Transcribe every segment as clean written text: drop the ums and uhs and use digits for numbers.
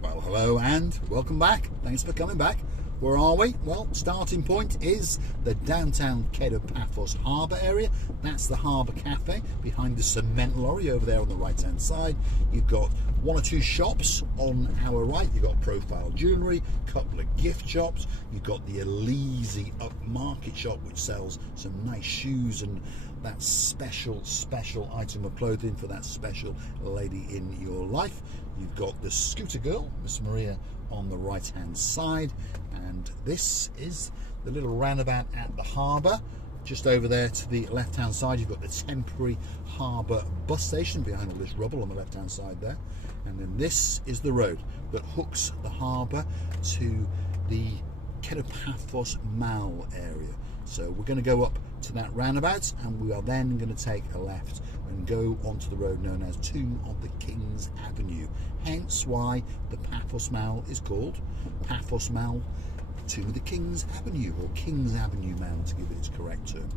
Well, hello and welcome back. Thanks for coming back. Where are we? Well, starting point is the downtown Paphos Harbour area. That's the Harbour Cafe behind the cement lorry over there on the right-hand side. You've got one or two shops on our right. You've got Profile Jewellery, a couple of gift shops. You've got the Elise upmarket shop, which sells some nice shoes and that special item of clothing for that special lady in your life. You've got the Scooter Girl, Miss Maria, on the right hand side, and this is the little roundabout at the harbour. Just over there to the left hand side you've got the temporary harbour bus station behind all this rubble on the left hand side there, and then this is the road that hooks the harbour to the Paphos Mall area. So we're going to go up to that roundabout and we are then going to take a left and go onto the road known as Tomb of the King's Avenue, hence why the Paphos Mall is called Paphos Mall Tomb of the King's Avenue, or King's Avenue Mall to give it its correct term.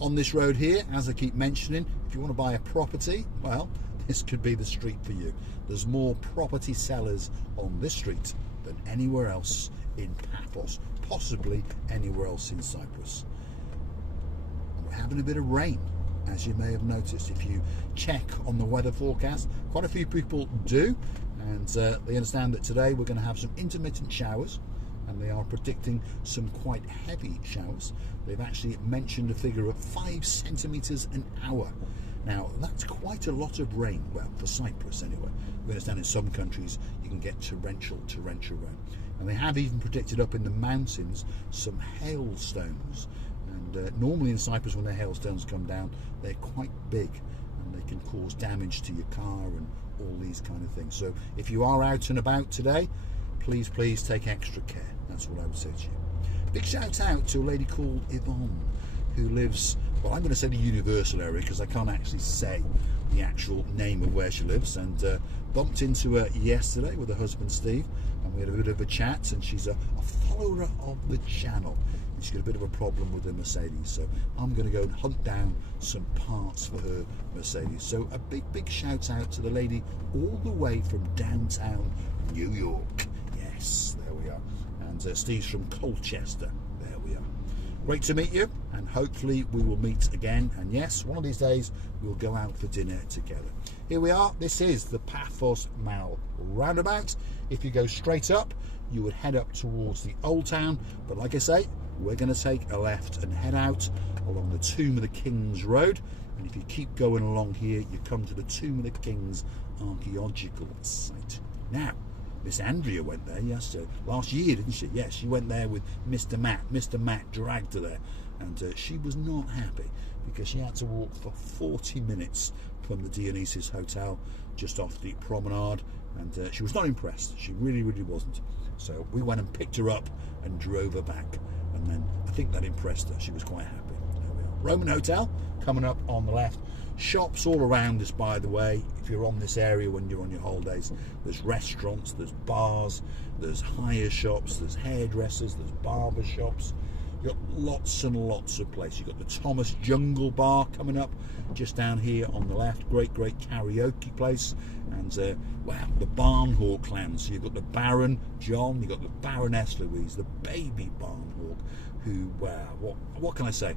On this road here, as I keep mentioning, if you want to buy a property, well, this could be the street for you. There's more property sellers on this street than anywhere else in Paphos, possibly anywhere else in Cyprus. We're having a bit of rain, as you may have noticed if you check on the weather forecast. Quite a few people do, and they understand that today we're going to have some intermittent showers, and they are predicting some quite heavy showers. They've actually mentioned a figure of 5 centimetres an hour. Now that's quite a lot of rain, well, for Cyprus anyway. We understand in some countries you can get torrential rain, and they have even predicted up in the mountains some hailstones. And normally in Cyprus when the hailstones come down, they're quite big and they can cause damage to your car and all these kind of things. So if you are out and about today, please take extra care. That's what I would say to you. Big shout out to a lady called Evelthon, who lives, well, I'm going to say the Universal area because I can't actually say the actual name of where she lives, and bumped into her yesterday with her husband Steve, and we had a bit of a chat, and she's a follower of the channel, and she's got a bit of a problem with her Mercedes, so I'm going to go and hunt down some parts for her Mercedes. So a big shout out to the lady all the way from downtown New York. Yes, there we are. And Steve's from Colchester. There we are. Great to meet you, and hopefully we will meet again, and yes, one of these days we'll go out for dinner together. Here we are. This is the Paphos Mall roundabout. If you go straight up, you would head up towards the Old Town, but like I say, we're going to take a left and head out along the Tomb of the Kings Road, and if you keep going along here, you come to the Tomb of the Kings archaeological site. Now, Miss Andrea went there last year, didn't she? Yes, she went there with Mr. Matt. Mr. Matt dragged her there, and she was not happy because she had to walk for 40 minutes from the Dionysus Hotel just off the promenade, and she was not impressed. She really wasn't. So we went and picked her up and drove her back, and then I think that impressed her. She was quite happy. There we are. Roman Hotel coming up on the left. Shops all around us, by the way. If you're on this area when you're on your holidays, there's restaurants, there's bars, there's hire shops, there's hairdressers, there's barber shops. You've got lots and lots of places. You've got the Thomas Jungle Bar coming up just down here on the left. Great karaoke place. And wow, the Barnhawk clan. So you've got the Baron John, you've got the Baroness Louise, the baby Barnhawk, who, wow, what can I say?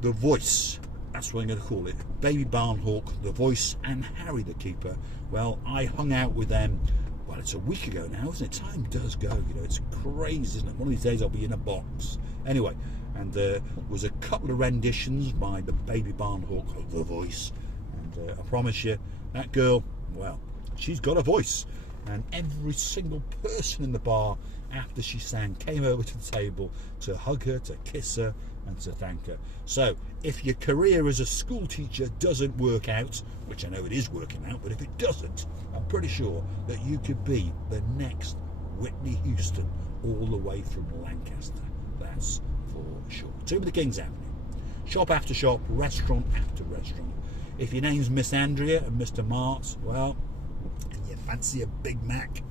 The voice. That's what I'm going to call it. Baby Barnhawk, the voice, and Harry the keeper. Well, I hung out with them, well, it's a week ago now, isn't it? Time does go, you know, it's crazy, isn't it? One of these days I'll be in a box. Anyway, and there was a couple of renditions by the Baby Barnhawk, the voice. And I promise you, that girl, well, she's got a voice. And every single person in the bar, after she sang, came over to the table to hug her, to kiss her, and to thank her. So if your career as a school teacher doesn't work out, which I know it is working out, but if it doesn't, I'm pretty sure that you could be the next Whitney Houston all the way from Lancaster. That's for sure. Tomb of the King's Avenue. Shop after shop, restaurant after restaurant. If your name's Miss Andrea and Mr. Mart, well, and you fancy a Big Mac,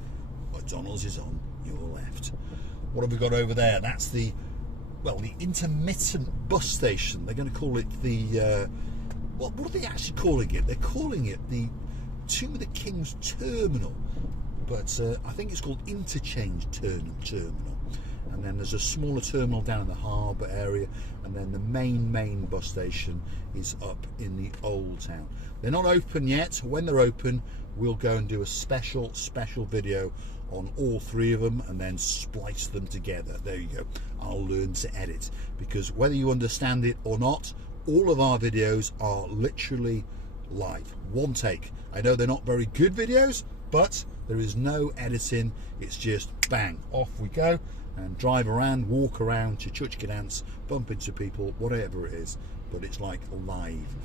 McDonald's is on your left. What have we got over there? That's the intermittent bus station. They're going to call it the what are they actually calling it? They're calling it the Tomb of the King's Terminal. but I think it's called Interchange Terminal. And then there's a smaller terminal down in the harbour area, and then the main bus station is up in the old town. They're not open yet. When they're open, we'll go and do a special video on all three of them and then splice them together. There you go. I'll learn to edit, because whether you understand it or not, all of our videos are literally live, one take. I know they're not very good videos, but there is no editing. It's just bang, off we go, and drive around, walk around, chuchka dance, bump into people, whatever it is, but it's like live.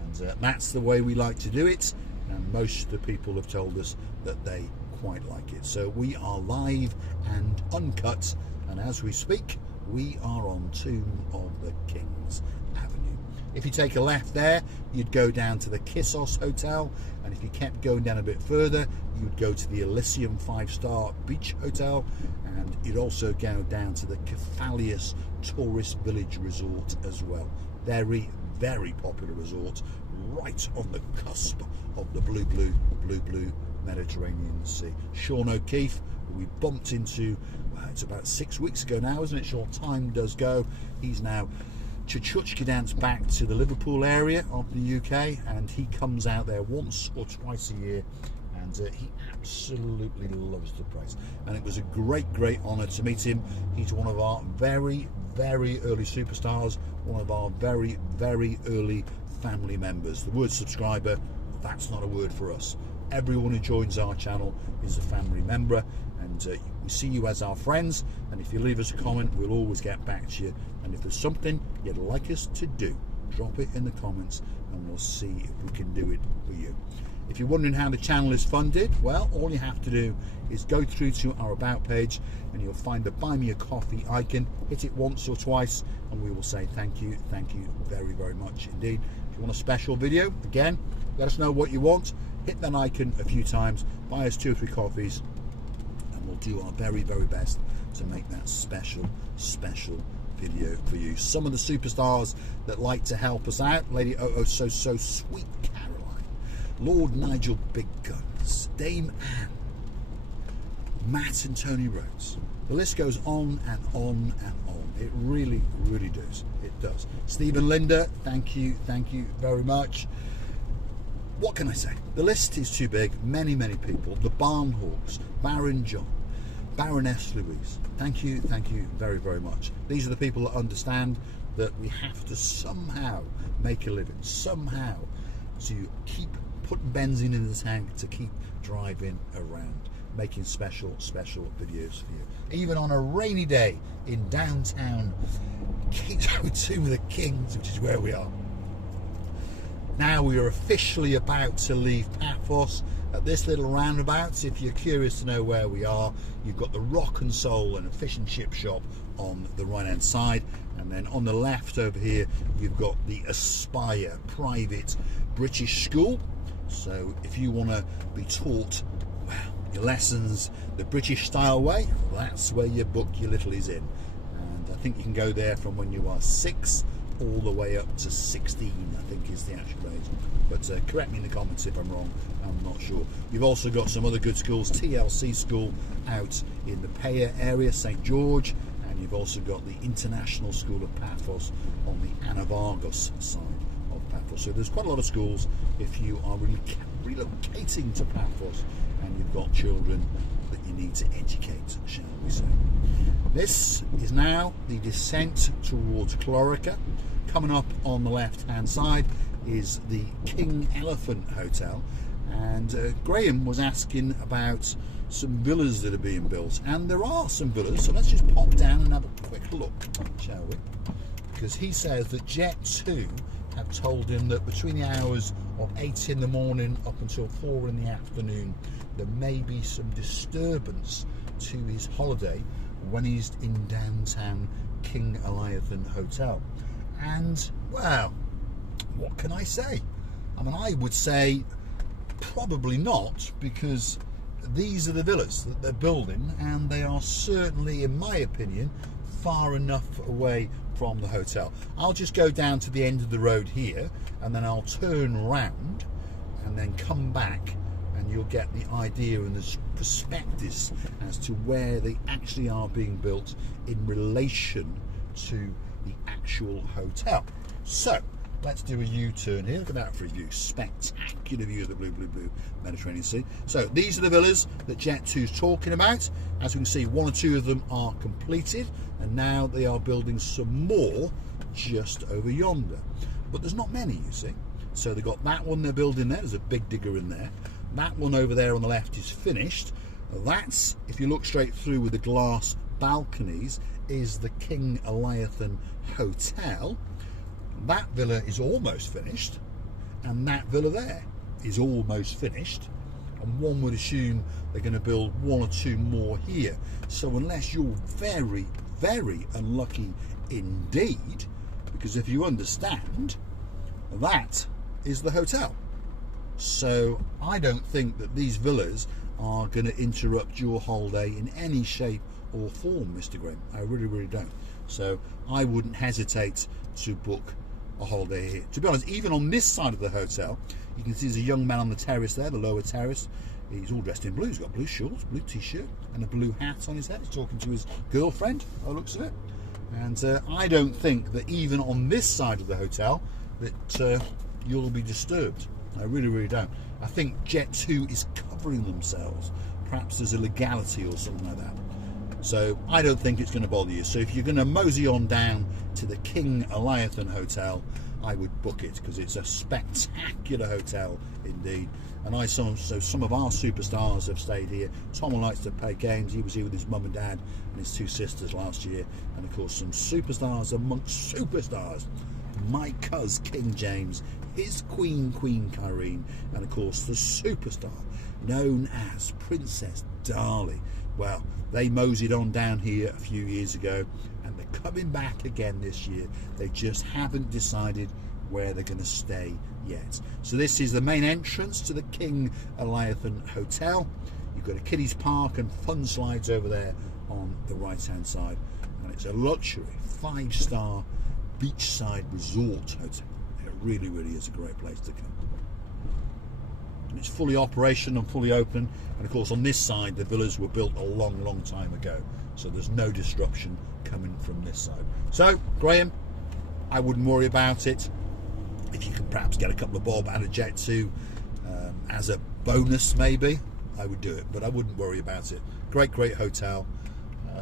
And that's the way we like to do it, and most of the people have told us that they quite like it. So we are live and uncut, and as we speak, we are on Tomb of the Kings Avenue. If you take a left there, you'd go down to the Kissos Hotel, and if you kept going down a bit further, you'd go to the Elysium 5-star beach hotel, and you'd also go down to the Cephalius Tourist Village Resort as well. Very, very popular resort, right on the cusp of the blue Mediterranean Sea. Sean O'Keefe, we bumped into, well, it's about 6 weeks ago now, isn't it? Sean, time does go. He's now chuchka dance back to the Liverpool area of the UK, and he comes out there once or twice a year, and he absolutely loves the place. And it was a great honour to meet him. He's one of our very early superstars, one of our very early family members. The word subscriber, that's not a word for us. Everyone who joins our channel is a family member, and we see you as our friends, and if you leave us a comment, we'll always get back to you. And if there's something you'd like us to do, drop it in the comments and we'll see if we can do it for you. If you're wondering how the channel is funded, well, all you have to do is go through to our About page, and you'll find the Buy Me a Coffee icon. Hit it once or twice and we will say thank you very much indeed. If you want a special video, again, let us know what you want. Hit that icon a few times, buy us 2 or 3 coffees, and we'll do our very best to make that special video for you. Some of the superstars that like to help us out: Lady so sweet Caroline, Lord Nigel Big Guns, Dame Anne, Matt and Tony Rhodes. The list goes on and on and on. It really does. It does. Stephen Linda, thank you very much. What can I say? The list is too big. Many people. The Barnhawks, Baron John, Baroness Louise. Thank you very much. These are the people that understand that we have to somehow make a living, somehow to keep putting benzene in the tank, to keep driving around, making special videos for you. Even on a rainy day in downtown Tomb of the Kings, which is where we are. Now we are officially about to leave Paphos at this little roundabout. If you're curious to know where we are, you've got the Rock and Soul and a fish and chip shop on the right hand side, and then on the left over here you've got the Aspire private British school. So if you want to be taught, well, your lessons the British style way, that's where you book your littlies in. And I think you can go there from when you are 6 all the way up to 16, I think is the actual age. But correct me in the comments if I'm wrong, I'm not sure. You've also got some other good schools, TLC School out in the Paya area, St George, and you've also got the International School of Paphos on the Anavargos side of Paphos. So there's quite a lot of schools if you are really relocating to Paphos and you've got children that you need to educate, shall we say. This is now the descent towards Clorica. Coming up on the left hand side is the King Elephant Hotel, and Graham was asking about some villas that are being built, and there are some villas, so let's just pop down and have a quick look, shall we? Because he says that Jet2 have told him that between the hours of 8 in the morning up until 4 in the afternoon there may be some disturbance to his holiday when he's in downtown King Elephant Hotel. And, well, what can I say? I mean, I would say probably not, because these are the villas that they're building, and they are certainly, in my opinion, far enough away from the hotel. I'll just go down to the end of the road here, and then I'll turn round and then come back and you'll get the idea and the prospectus as to where they actually are being built in relation to the actual hotel. So let's do a U-turn here. Look at that for a view. Spectacular view of the blue Mediterranean Sea. So these are the villas that Jet 2 is talking about. As we can see, one or two of them are completed, and now they are building some more just over yonder. But there's not many, you see. So they've got that one they're building there. There's a big digger in there. That one over there on the left is finished. That's, if you look straight through with the glass balconies, is the King Evelthon Hotel. That villa is almost finished, and that villa there is almost finished, and one would assume they're going to build one or two more here. So unless you're very, very unlucky indeed, because if you understand, that is the hotel. So I don't think that these villas are going to interrupt your holiday in any shape or form, Mr. Graham. I really, really don't. So I wouldn't hesitate to book a holiday here. To be honest, even on this side of the hotel, you can see there's a young man on the terrace there, the lower terrace. He's all dressed in blue. He's got blue shorts, blue t-shirt, and a blue hat on his head. He's talking to his girlfriend, by the looks of it. And I don't think that even on this side of the hotel that you'll be disturbed. I really, really don't. I think Jet 2 is covering themselves. Perhaps there's a legality or something like that. So I don't think it's going to bother you. So if you're going to mosey on down to the King Evelthon Hotel, I would book it, because it's a spectacular hotel indeed. And so some of our superstars have stayed here. Tom likes to play games. He was here with his mum and dad and his two sisters last year. And of course, some superstars amongst superstars. My cuz King James, his Queen Kyrene, and of course the superstar known as Princess Darlie. Well, they moseyed on down here a few years ago, and they're coming back again this year. They just haven't decided where they're going to stay yet. So this is the main entrance to the King Evelthon Hotel. You've got a kiddies park and fun slides over there on the right hand side, and it's a luxury 5-star beachside resort hotel. It really, really is a great place to come. And it's fully operational and fully open, and of course on this side the villas were built a long time ago, so there's no disruption coming from this side. So Graham, I wouldn't worry about it. If you can perhaps get a couple of bob out of Jet 2 as a bonus, maybe I would do it, but I wouldn't worry about it. Great hotel.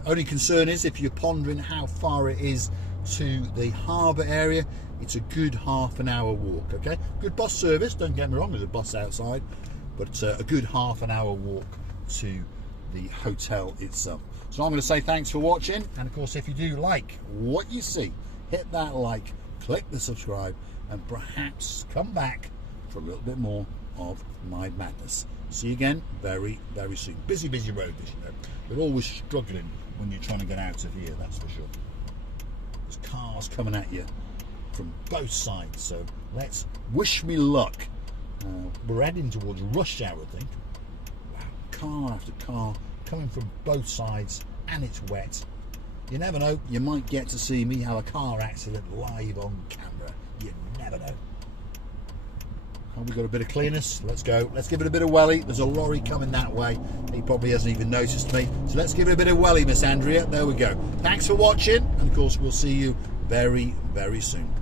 Only concern is if you're pondering how far it is to the harbour area, it's a good half-an-hour walk. Okay, good bus service, don't get me wrong, there's a bus outside, but a good half-an-hour walk to the hotel itself. So I'm going to say thanks for watching, and of course if you do like what you see, hit that like, click the subscribe, and perhaps come back for a little bit more of my madness. See you again very soon. Busy road this, you know. You're always struggling when you're trying to get out of here, that's for sure. There's cars coming at you from both sides, so let's wish me luck. We're heading towards rush hour, I think. Wow, car after car coming from both sides, and it's wet. You never know, you might get to see me have a car accident live on camera. You never know. Have we got a bit of clearness? Let's go. Let's give it a bit of welly. There's a lorry coming that way. He probably hasn't even noticed me. So let's give it a bit of welly, Miss Andrea. There we go. Thanks for watching. And of course, we'll see you very soon.